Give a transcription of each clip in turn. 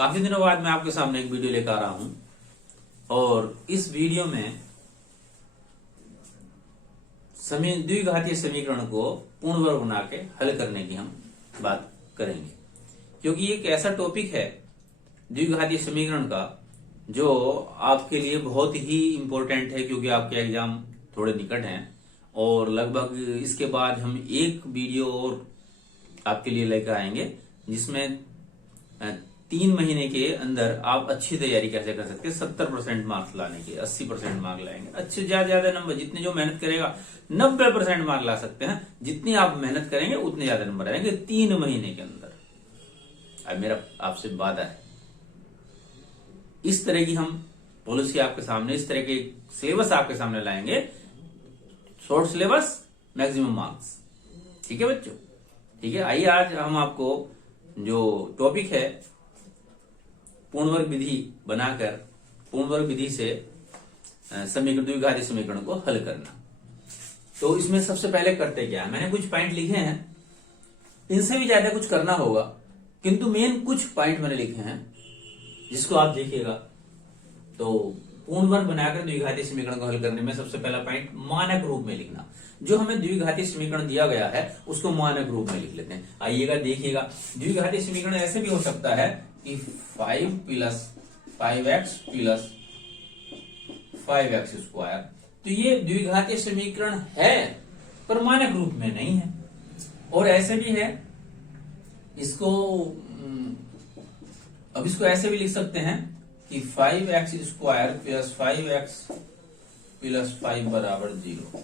काफी दिनों बाद मैं आपके सामने एक वीडियो लेकर आ रहा हूं और इस वीडियो में द्विघातीय समीकरण को पूर्ण वर्ग बना के हल करने की हम बात करेंगे, क्योंकि एक ऐसा टॉपिक है द्विघातीय समीकरण का जो आपके लिए बहुत ही इंपॉर्टेंट है, क्योंकि आपके एग्जाम थोड़े निकट हैं और लगभग इसके बाद हम एक वीडियो और आपके लिए लेकर आएंगे जिसमें 3 महीने के अंदर आप अच्छी तैयारी कैसे कर सकते हैं। 70% मार्क्स लाने के 80% मार्क्स लाएंगे, अच्छे ज्यादा नंबर, जितने जो मेहनत करेगा 90% मार्क्स ला सकते हैं। जितनी आप मेहनत करेंगे उतने ज्यादा नंबर आएंगे 3 महीने के अंदर। अब मेरा आपसे वादा है, इस तरह की हम पॉलिसी आपके सामने, इस तरह के सिलेबस आपके सामने लाएंगे। Short syllabus, maximum marks. ठीक है बच्चों, ठीक है। आइए आज हम आपको जो टॉपिक है पूर्ण वर्ग विधि बनाकर पूर्ण वर्ग विधि से समीकरण, द्विघातीय समीकरण को हल करना। तो इसमें सबसे पहले करते क्या है, मैंने कुछ पॉइंट लिखे हैं, इनसे भी ज्यादा कुछ करना होगा, किंतु मेन कुछ पॉइंट मैंने लिखे हैं जिसको आप देखिएगा। तो पूर्ण वर्ग बनाकर द्विघातीय समीकरण को हल करने में सबसे पहला पॉइंट मानक रूप में लिखना। जो हमें द्विघातीय समीकरण दिया गया है उसको मानक रूप में लिख लेते हैं। आइएगा देखिएगा, द्विघातीय समीकरण ऐसे भी हो सकता है कि 5 + 5x + 5x²। तो ये द्विघातीय समीकरण है पर मानक रूप में नहीं है। और ऐसे भी है, इसको अब इसको ऐसे भी लिख सकते हैं कि 5x² + 5x + 5 = 0।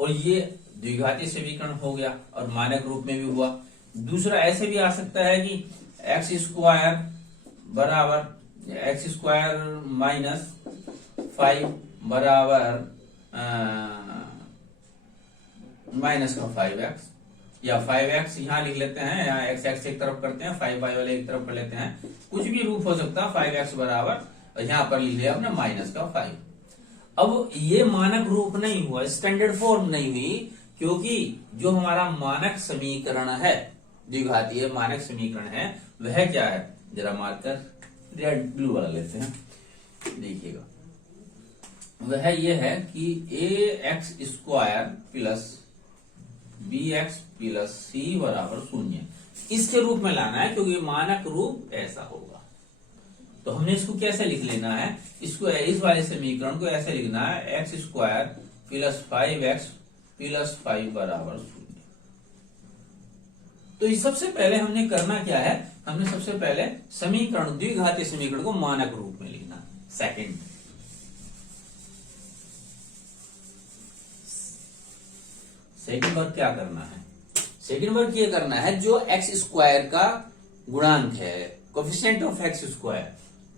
और ये द्विघातीय समीकरण हो गया और मानक रूप में भी हुआ। दूसरा ऐसे भी आ सकता है कि x² - 5 - -5x, या 5x यहां लिख लेते हैं, या x एक तरफ करते हैं, 5 वाले एक तरफ कर लेते हैं। कुछ भी रूप हो सकता है। 5x बराबर यहां पर लिख लिया आपने -5। अब ये मानक रूप नहीं हुआ, स्टैंडर्ड फॉर्म नहीं हुई, क्योंकि जो हमारा मानक समीकरण है, द्विघातीय मानक समीकरण है, वह क्या है, जरा मार्कर रेड ब्लू वाला लेते हैं, देखिएगा। वह ये है कि ax² + bx + c = 0 इसके रूप में लाना है, क्योंकि मानक रूप ऐसा होगा। तो हमने इसको कैसे लिख लेना है, इसको इस वाले समीकरण को ऐसे लिखना है, x² + 5x + 5 = 0। तो इस सबसे पहले हमने करना क्या है, हमने सबसे पहले समीकरण, द्विघातीय समीकरण को मानक रूप में लिखना। सेकंड वर्ग क्या करना है, सेकंड वर्ग ये करना है, जो x² का गुणांक है, कोफिशिएंट ऑफ x²,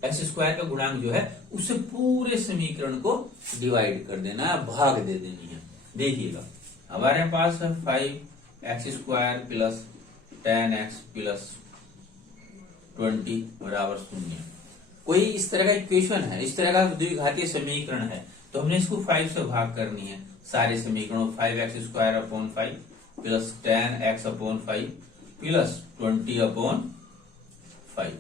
x² का गुणांक जो है, उससे पूरे समीकरण को डिवाइड कर देना है, भाग दे देनी है। देखिएगा, हमारे पास है 5x² + 10x + 20 = 0। कोई इस तरह का इक्वेशन है, इस तरह का द्विघातीय समीकरण है, तो हमने इसको 5 से भाग करनी है। सारे समीकरणों 5x² / 5 + 10x / 5 + 20/5।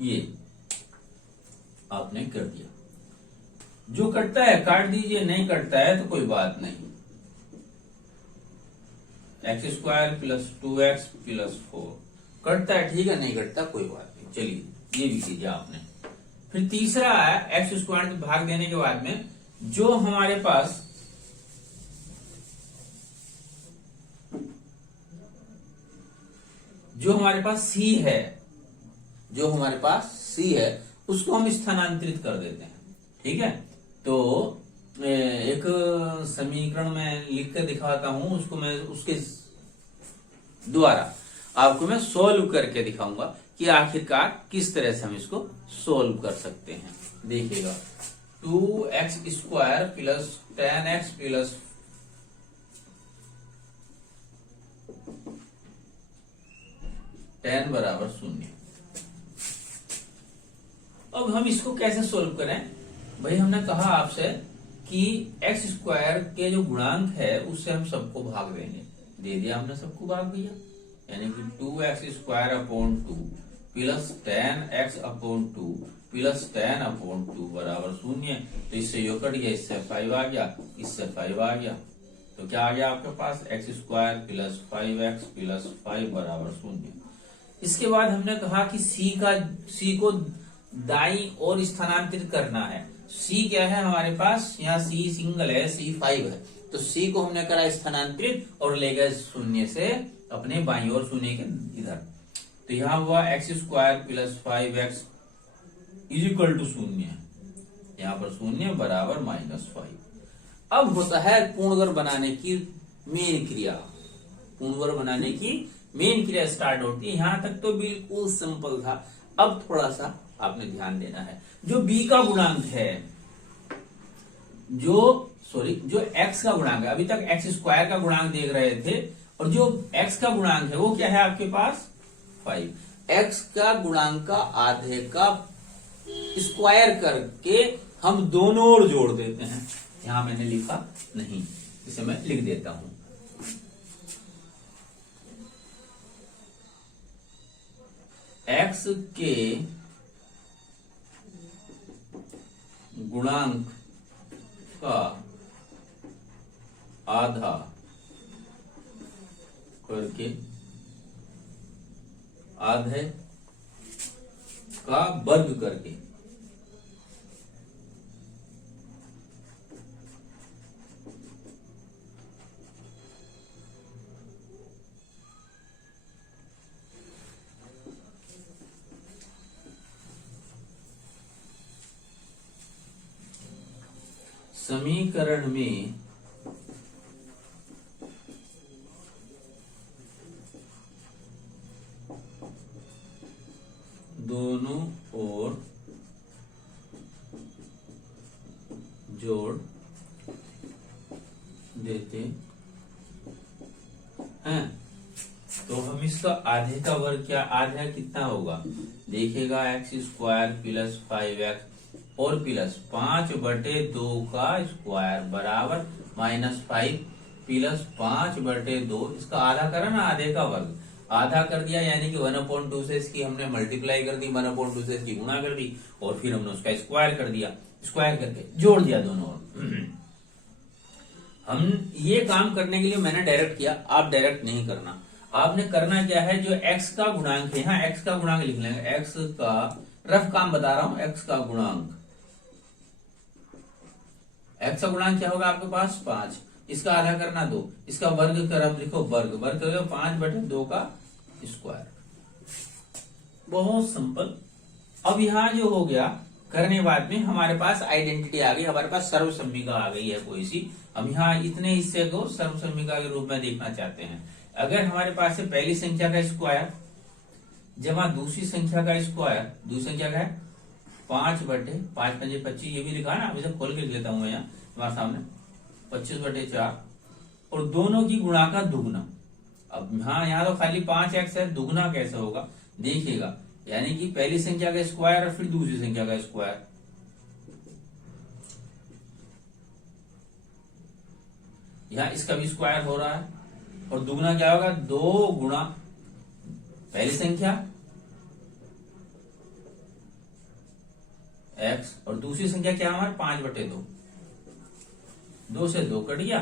ये आपने कर दिया। जो कटता है काट दीजिए, नहीं कटता है तो कोई बात नहीं। x² + 2x + 4 कटता है, ठीक है, नहीं कटता कोई बात नहीं। चलिए ये भी कीजिए आपने। फिर तीसरा है, x² को भाग देने के बाद में जो हमारे पास c है, जो हमारे पास c है, उसको हम स्थानांतरित कर देते हैं। ठीक है, तो एक समीकरण में लिख कर दिखाता हूं, उसको मैं उसके द्वारा आपको मैं सोल्व करके दिखाऊंगा कि आखिरकार किस तरह से हम इसको सोल्व कर सकते हैं। देखिएगा, 2x² + 10x + 10 = 0। अब हम इसको कैसे सोल्व करें भाई, हमने कहा आपसे कि x² के जो गुणांक है उससे हम सबको भाग देंगे। दे दिया हमने, सबको भाग दिया। यानी कि 2x² प्लस 10x/2 प्लस 10/2 बराबर 0। तो इससे यो कट गया, इससे 5 आ गया, इससे 5 आ गया, तो क्या आ गया आपके पास x² प्लस 5x प्लस 5 बराबर 0। इसके बाद हमने कहा कि c को दाई और स्थानांतरित करना है। c क्या है हमारे पास, यहाँ c सिंगल है, c 5 है, तो c को हमने करा स्थानांतरित और ले गए शून्य से अपने बाईं ओर शून्य के इधर। तो यहाँ हुआ x² plus 5x is equal to 0, यहाँ पर 0 बराबर -5। अब होता है पूर्णवर्ग बनाने की मेन क्रिया। पूर्णवर्ग बनाने की मेन क्रिया स्टार्ट होती है। यहां तक तो बिल्कुल सिंपल था। अब थोड़ा सा आपने ध्यान देना है। जो b का गुणांक है, जो x का गुणांक है, अभी तक x² का गुणांक देख रहे थे, और जो x का गुणांक है वो क्या है आपके पास 5। x का गुणांक का आधे का स्क्वायर करके हम दोनों ओर जोड़ देते हैं। यहां मैंने लिखा नहीं, इसे मैं लिख देता हूं। x के गुणांक का आधा करके आधे का वर्ग करके समीकरण में दोनों ओर जोड़ देते हैं। तो हम इसका आधे का वर्ग, क्या आधा कितना होगा देखिएगा, x² प्लस 5x और प्लस 5/2 का स्क्वायर बराबर -5 प्लस 5/2, इसका आधा करा ना, आधे का वर्ग आधा कर दिया, यानी कि 1/2 से इसकी हमने मल्टीप्लाई कर दी, 1/2 से इसकी गुणा कर दी, और फिर हमने उसका स्क्वायर कर दिया, स्क्वायर करके जोड़ दिया दोनों ओर। हम ये काम करने के लिए मैंने डायरेक्ट किया, आप डायरेक्ट नहीं करना। आपने करना क्या है, जो x का गुणांक है, यहाँ x का गुणांक लिख लेंगे, x का रफ काम बता रहा हूं, x का गुणांक, x का गुणांक क्या होगा आपके पास 5, इसका आधा करना 2, इसका वर्ग कर, अब लिखो वर्ग, वर्ग करोगे 5/2 का स्क्वायर। बहुत सिंपल। अब यहाँ जो हो गया करने बाद में हमारे पास आइडेंटिटी आ गई, हमारे पास सर्वसम्मिका आ गई है कोई सी। हम यहाँ इतने हिस्से को सर्वसम्मिका के रूप में देखना चाहते हैं। अगर हमारे पास है पहली संख्या का स्क्वायर जमा दूसरी संख्या का स्क्वायर, दूसरी संख्या का है 5/5×5 ये भी लिखा है ना, अभी से खोल के लिख लेता हूं मैं यहाँ तुम्हारे सामने, 25/4, और दोनों की गुणा का दुगुना। अब हाँ, यहाँ तो खाली 5x है, दुगुना कैसे होगा देखिएगा, यानी कि पहली संख्या का स्क्वायर और फिर दूसरी संख्या का स्क्वायर, यहाँ इसका भी स्क्वायर हो रहा है, और दुगुना क्या होगा 2 गुणा पहली संख्या x और दूसरी संख्या क्या हमारे 5/2, 2 से 2 कट गया,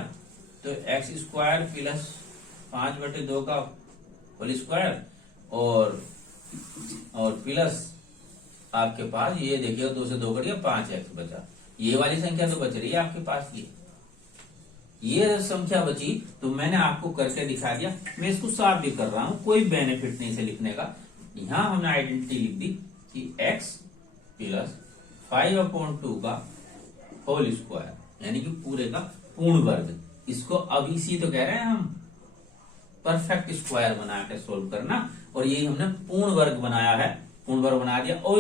तो x² प्लस 5/2 का होल स्क्वायर और प्लस आपके पास ये देखिए 2 से 2 कट गया 5x बचा। ये वाली संख्या तो बच रही है आपके पास, ये संख्या बची, तो मैंने आपको करके दिखा दिया। मैं इसको साफ भी कर रहा हूं, कोई बेनिफिट नहीं से लिखने का। यहां हमने आइडेंटिटी लिख दी कि x प्लस 5/2 का होल स्क्वायर, यानी कि पूरे का पूर्ण वर्ग। इसको अब इसी तो कह रहे हैं हम परफेक्ट स्क्वायर बना के सोल्व करना, और यही हमने पूर्ण वर्ग बनाया है, पूर्ण वर्ग बना दिया। और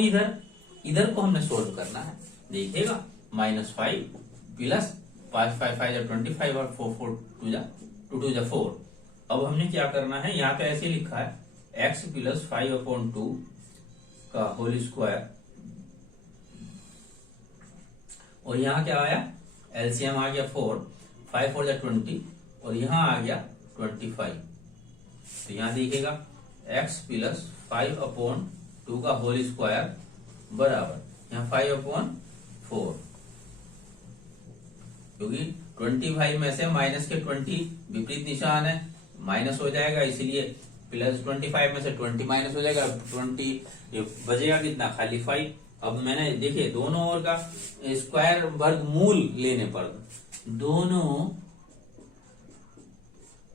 इधर को हमने सोल्व करना है। देखिएगा -5 प्लस 5 5 5 25 और 4 4 2 2 4। अब हमने क्या करना है, यहाँ पे ऐसे लिखा है x प्लस 5/2 का होल स्क्वायर, और यहाँ क्या आया एलसीएम आ गया 4, 5 4 20, और यहाँ आ गया 25। तो यहां देखिएगा x प्लस 5/2 का होल स्क्वायर बराबर यहाँ 5/4, क्योंकि 25 में से माइनस के 20 विपरीत निशान है, माइनस हो जाएगा, इसलिए प्लस 25 में से 20 माइनस हो जाएगा, 20 बचेगा कितना, खाली 5। अब मैंने देखिए दोनों ओर का स्क्वायर वर्गमूल लेने पर दोनों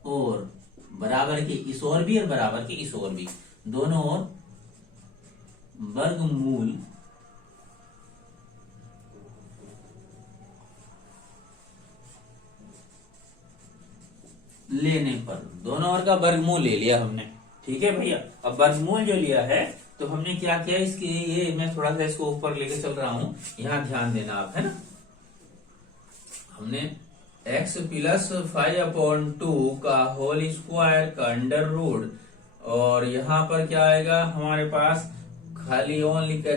ओर बराबर के इस ओर भी और बराबर के इस ओर भी, दोनों ओर वर्गमूल लेने पर, दोनों ओर का वर्गमूल ले लिया हमने, ठीक है भैया। अब वर्गमूल जो लिया है तो हमने क्या किया, इसके ये मैं थोड़ा सा इसको ऊपर लेके चल रहा हूं, यहां ध्यान देना आप, है ना। हमने x प्लस 5/2 का होल स्क्वायर का अंडर रूट, और यहाँ पर क्या आएगा हमारे पास, खाली ओनली का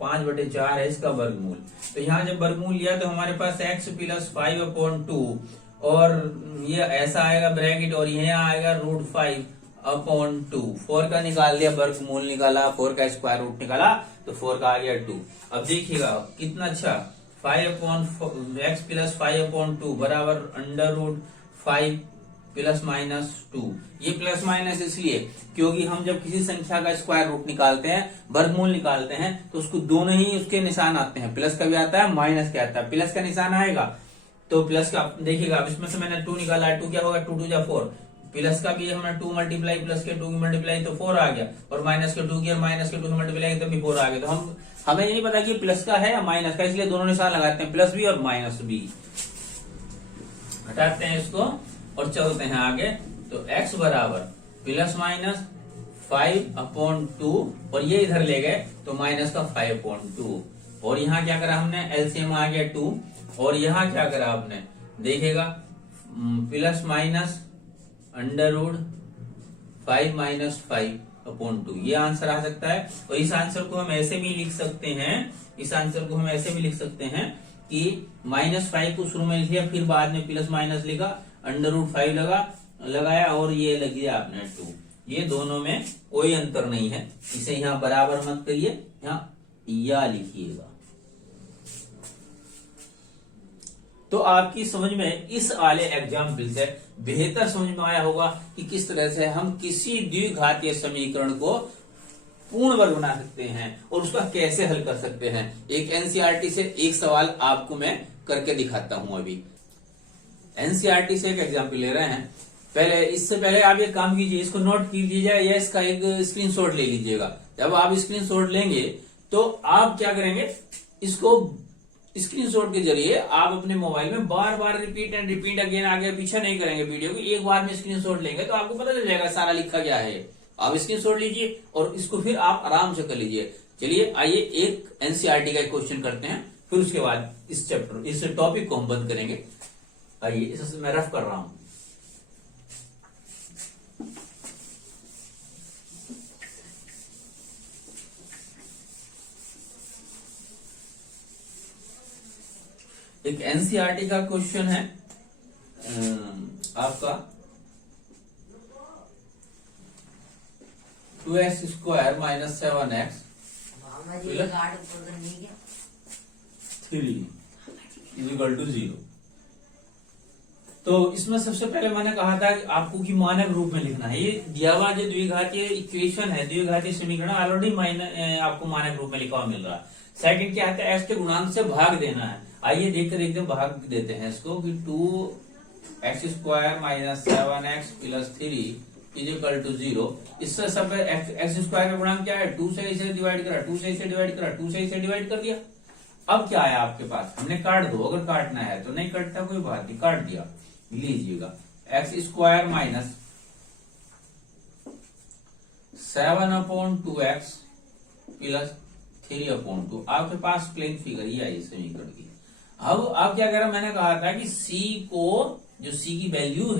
5/4 है इसका वर्गमूल। तो यहाँ जब वर्गमूल लिया तो हमारे पास x प्लस 5/2 और ये ऐसा आएगा ब्रैकेट, और यहाँ आएगा √5/2। 4 का निकाल लिया, वर्गमूल निकाला, 4 का स्क्वायर रूट निकाला, तो 4 का आ गया 2। अब देखिएगा कितना अच्छा, x प्लस 5/2 बराबर √5 प्लस माइनस 2। ये प्लस माइनस इसलिए क्योंकि हम जब किसी संख्या का स्क्वायर रूट निकालते हैं, वर्गमूल निकालते हैं, तो उसको दोनों ही उसके निशान आते हैं, प्लस का भी आता है माइनस का आता है। प्लस का निशान आएगा तो प्लस का देखिएगा, अब इसमें से मैंने 2 निकाला है, 2 क्या होगा, 2 2 4, प्लस का भी हमने 2 मल्टीप्लाई, प्लस के 2 की मल्टीप्लाई तो 4 आ गया, और माइनस के 2 की और माइनस के 2 की मल्टीप्लाई तो भी 4 आ गया। तो हमें ये नहीं पता कि प्लस का है या माइनस का, इसलिए दोनों निशान लगाते हैं, प्लस भी और माइनस भी। हटाते हैं इसको और चलते हैं आगे। तो x बराबर प्लस माइनस 5/2, और ये इधर ले गए तो माइनस का 5/2, और यहाँ क्या करा हमने, एलसीएम आ गया 2, और यहाँ क्या करा आपने देखेगा plus minus under root 5 minus 5/2, ये आंसर आ सकता है। और इस आंसर को हम ऐसे भी लिख सकते हैं, इस आंसर को हम ऐसे भी लिख सकते हैं कि -5 को शुरू में लिखा, फिर बाद में प्लस माइनस लिखा, अंडर रूट 5 लगाया, और ये लग गया आपने 2। ये दोनों में कोई अंतर नहीं है, इसे यहाँ बराबर मत करिए, यहाँ या लिखिएगा। तो आपकी समझ में इस वाले एग्जाम्पल से बेहतर समझ में आया होगा कि किस तरह से हम किसी द्विघातीय समीकरण को पूर्ण वर्ग बना सकते हैं और उसका कैसे हल कर सकते हैं। एक एनसीईआरटी से एक सवाल आपको मैं करके दिखाता हूं। अभी एनसीईआरटी से एक एग्जाम्पल ले रहे हैं। इससे पहले आप ये काम कीजिए, इसको नोट कीजिए या इसका एक स्क्रीनशॉट ले लीजिएगा। जब आप स्क्रीनशॉट लेंगे तो आप क्या करेंगे, इसको स्क्रीनशॉट के जरिए आप अपने मोबाइल में बार बार रिपीट एंड रिपीट अगेन, आगे पीछे नहीं करेंगे वीडियो की, एक बार में स्क्रीनशॉट लेंगे तो आपको पता चल जाएगा सारा लिखा क्या है। आप स्क्रीनशॉट लीजिए और इसको फिर आप आराम से कर लीजिए। चलिए आइए एक एनसीईआरटी का क्वेश्चन करते हैं, फिर उसके बाद इस चैप्टर इस टॉपिक को हम बंद करेंगे। आइए इसे मैं रफ कर रहा हूं। एक एनसीईआरटी का क्वेश्चन है आपका 2x² माइनस 7x = 0। तो इसमें सबसे पहले मैंने कहा था कि आपको की मानक रूप में लिखना है। ये दिया हुआ जो द्विघातीय इक्वेशन है, द्विघातीय समीकरण ऑलरेडी आपको मानक रूप में लिखा हुआ मिल रहा है। सेकंड क्या है, x के गुणांक से भाग देना है। आइए देखकर एकदम भाग देते हैं इसको कि 2x² माइनस 7x प्लस 3 = 0। इससे सब x² का गुणांक क्या है, 2 से इसे डिवाइड करा, 2 से इसे डिवाइड करा, 2 से इसे डिवाइड कर दिया। अब क्या आया आपके पास, हमने काट दो, अगर काटना है तो, नहीं कटता कोई बात नहीं, काट दिया। लीजिएगा x² माइनस 7/2x प्लस 3/2। आपके पास प्लेन फिगर ये आई समीकरण की। अब आप क्या करा, मैंने कहा था कि c को, जो c की वैल्यू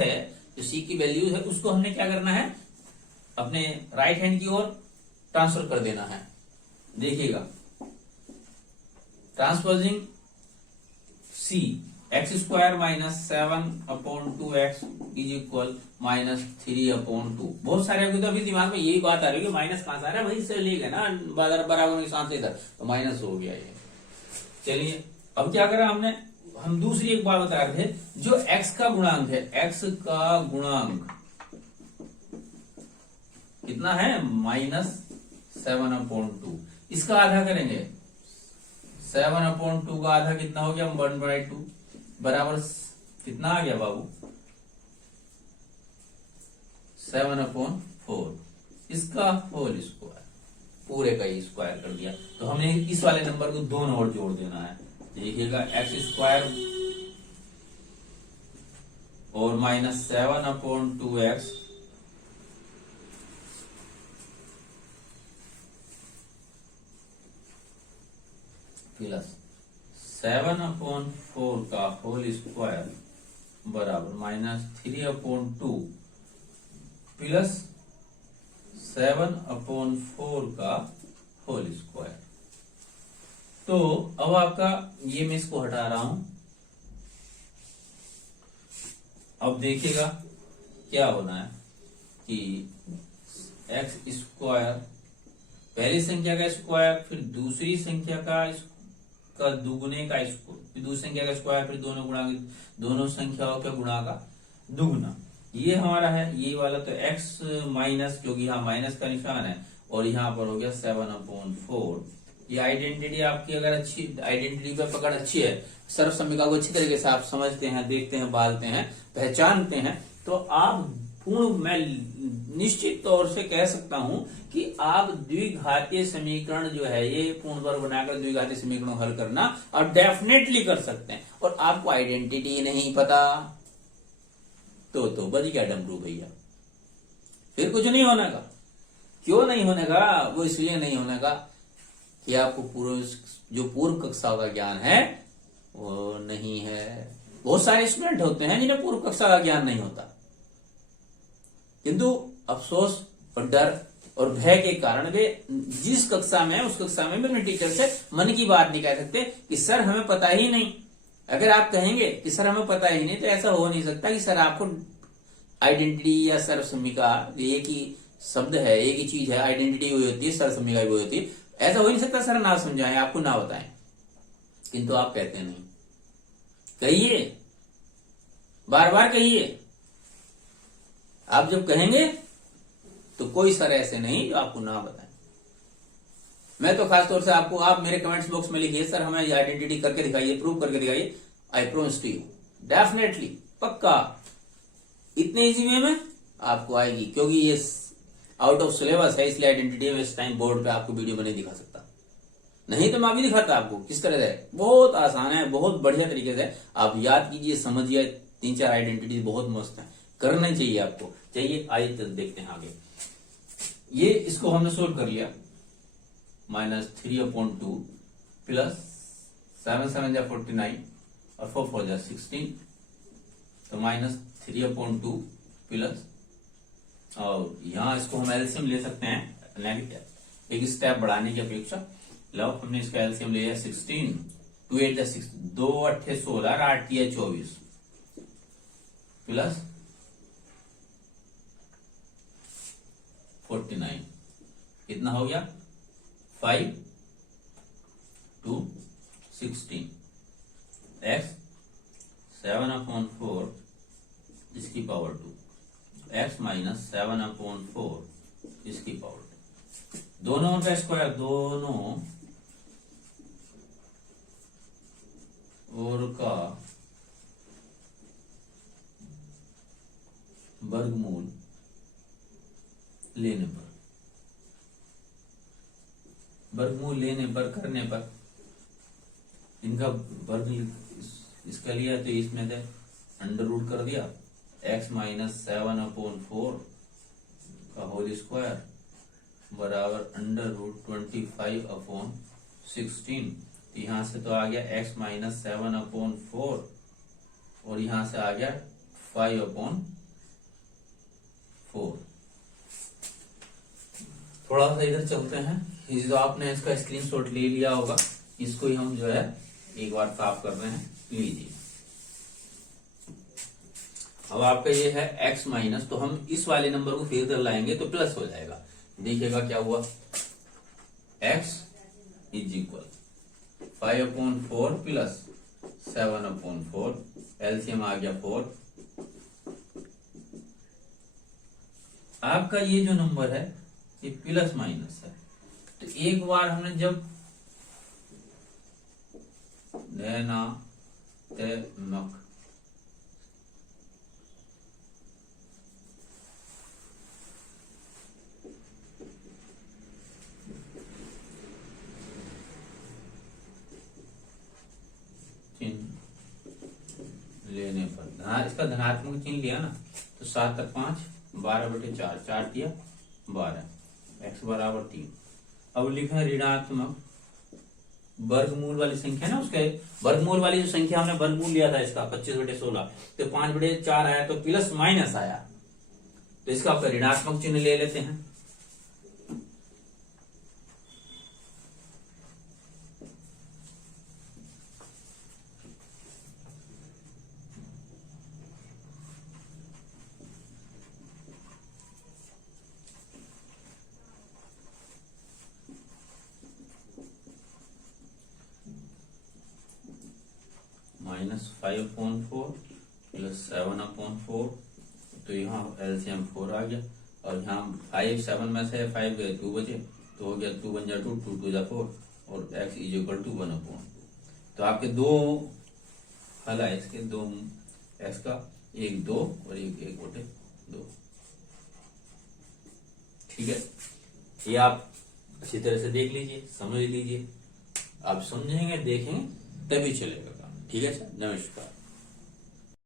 है, उसको हमने क्या करना है, अपने राइट हैंड की ओर ट्रांसफर कर देना है। देखिएगा transposing c x square minus 7/2x is equal -3/2। बहुत सारे अभी तो अभी दिमाग में यही बात आ रही है कि माइनस कहां से आ रहा है, वही से ले गए ना बराबर निशान से इधर, तो माइनस हो गया ये। चलिए अब क्या करा हमने, हम दूसरी एक बात बता रहे थे, जो x का गुणांक है, x का गुणांक कितना है -7/2, इसका आधा करेंगे, 7/2 का आधा कितना हो गया 1/2 बराबर कितना आ गया बाबू 7/4, इसका होल स्क्वायर, पूरे का ही स्क्वायर कर दिया। तो हमने इस वाले नंबर को दोनों ओर जोड़ देना है। देखिएगा एक्स स्क्वायर और -7/2x प्लस 7/4 का होल स्क्वायर बराबर -3/2 प्लस 7/4 का होल स्क्वायर। तो अब आपका ये मैं इसको हटा रहा हूं। अब देखिएगा क्या होना है कि एक्स स्क्वायर पहली संख्या का स्क्वायर, फिर दूसरी संख्या का दुगुने का स्क्वायर, फिर दूसरी संख्या का स्क्वायर, फिर दोनों संख्याओं के गुणा का दुगुना, ये हमारा है ये वाला। तो x माइनस, क्योंकि यहाँ माइनस का निशान है, और यहाँ पर हो गया 7/4। ये आइडेंटिटी आपकी अगर अच्छी आइडेंटिटी पर पकड़ अच्छी है, सर्व समीकरण को अच्छी तरीके से आप समझते हैं, देखते हैं, बालते हैं, पहचानते हैं, तो आप मैं निश्चित तौर से कह सकता हूं कि आप द्विघातीय समीकरण जो है ये पूर्ण वर्ग बनाकर द्विघातीय समीकरण हल करना आप डेफिनेटली कर सकते हैं। और आपको आइडेंटिटी नहीं पता तो बच गया डमरू भैया, फिर कुछ नहीं होने का। क्यों नहीं होने का? वो इसलिए नहीं होने का कि आपको पूर्व कक्षा का ज्ञान है वो नहीं है। बहुत सारे स्टूडेंट होते हैं जिन्हें पूर्व कक्षा का ज्ञान नहीं होता, किंतु अफसोस और डर और भय के कारण वे जिस कक्षा में उस कक्षा में अपने टीचर से मन की बात नहीं कह सकते कि सर हमें पता ही नहीं। अगर आप कहेंगे कि सर हमें पता ही नहीं, तो ऐसा हो नहीं सकता कि सर आपको आइडेंटिटी या सर्व समीकरण, एक ही शब्द है, एक ही चीज है, आइडेंटिटी वही होती है, सर्व समीकरण भी होती है, ऐसा हो नहीं सकता सर ना समझाएं, आपको ना बताएं। किंतु आप कहते नहीं, कहिए, बार बार कहिए। आप जब कहेंगे तो कोई सर ऐसे नहीं जो आपको ना बताएं। मैं तो खासतौर से आपको, आप मेरे कमेंट्स बॉक्स में लिखिए सर हमें आइडेंटिटी करके दिखाइए, प्रूव करके दिखाइए, I promise to you definitely, पक्का, इतने इजी वे में आपको आएगी। क्योंकि ये आउट ऑफ सिलेबस है, इसलिए आइडेंटिटी में इस टाइम बोर्ड पे आपको वीडियो में नहीं दिखा सकता, नहीं तो मैं अभी दिखाता आपको किस तरह से। बहुत आसान है, बहुत बढ़िया तरीके से आप याद कीजिए, समझिए। 3-4 आइडेंटिटी बहुत मस्त है, करना चाहिए आपको। चाहिए, आइए देखते हैं आगे। ये इसको हमने सोल्व कर लिया, -3/2 प्लस 7×7 = 49 और 4×4 = 16, तो -3/2 प्लस, और यहां इसको हम एलसीएम ले सकते हैं एक स्टेप बढ़ाने की अपेक्षा। लो हमने इसका एलसीएम ले लिया 16, 2 8 = 6, 2 8 16, 8 3 24 प्लस 49, कितना हो गया 5 2 16, x 7/4 इसकी पावर 2, x - 7/4 इसकी पावर 2, दोनों का स्क्वायर, दोनों और का वर्गमूल लेने पर, करने पर इनका वर्ग इसका लिया तो इसमें से अंडर रूट कर दिया, x - 7/4 का होल स्क्वायर बराबर √25/16। तो यहां से तो आ गया x - 7/4 और यहां से आ गया 5/4। थोड़ा सा इधर चलते हैं, ये जो आपने इसका स्क्रीनशॉट ले लिया होगा, इसको ही हम जो है एक बार साफ कर रहे हैं, लीजिए। अब आपका ये है x माइनस, तो हम इस वाले नंबर को फिर इधर लाएंगे तो प्लस हो जाएगा। देखिएगा क्या हुआ, x is equal 5/4 plus 7/4, LCM आ गया 4। आपका ये जो नंबर है ये प्लस माइनस है, तो एक बार हमने जब धनात्मक लेने पर इसका धनात्मक चिन्ह लिया ना, तो 7 और 5 12/4, 4 दिया 12, x बराबर 3। अब लिखा ऋणात्मक वर्गमूल वाली संख्या ना, उसके वर्गमूल वाली जो संख्या हमने वर्गमूल लिया था इसका 25/16, तो 5/4 आया तो प्लस माइनस आया, तो इसका आपका ऋणात्मक चिन्ह ले लेते हैं। -5/4 प्लस 7/4, तो यहाँ एलसीएम 4 आ गया, और यहाँ 5 7 में से 5 गए 2 बचे, तो हो गया 2 1 2 2 2 4, और x इज इक्वल टू 1/4। तो आपके दो हल है इसके, दो x का, एक 2 और एक 1/2। ठीक है, ये आप अच्छी तरह से देख लीजिए, समझ लीजिए। आप समझेंगे देखेंगे तभी चलेगा काम। ठीक है सर, नमस्कार।